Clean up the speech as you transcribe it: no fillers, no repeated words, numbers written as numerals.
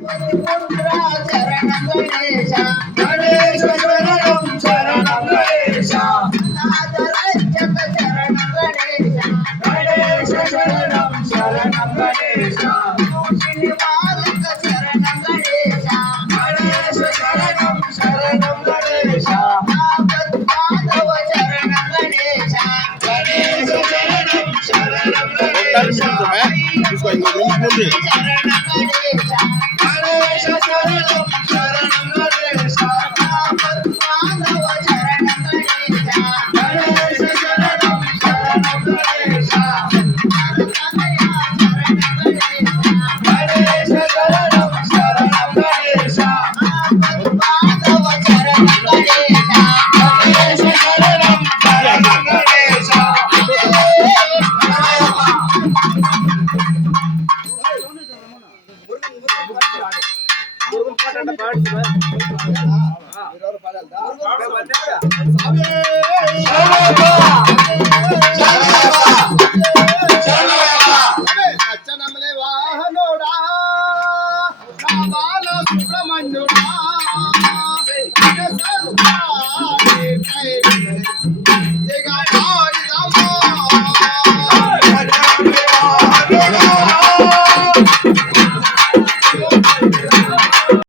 शरणं गणेश गणेश शरणं शरणं गणेश नादरक्षक शरणं गणेश गणेश शरणं शरणं गणेश श्रीबालक शरणं गणेश गणेश शरणं शरणं गणेश आपत्पादव शरणं गणेश गणेश शरणं शरणं गणेश शरणं गणेश गणेश शरणं शरणं गणेश आपत्पादव शरणं गणेश गणेश शरणं शरणं गणेश गणेश शरणं शरणं गणेश आपत्पादव शरणं गणेश गणेश शरणं शरणं गणेश నమ్మలే వాహనోడా నా బాల సుబ్రహ్మణ్యుడా జగ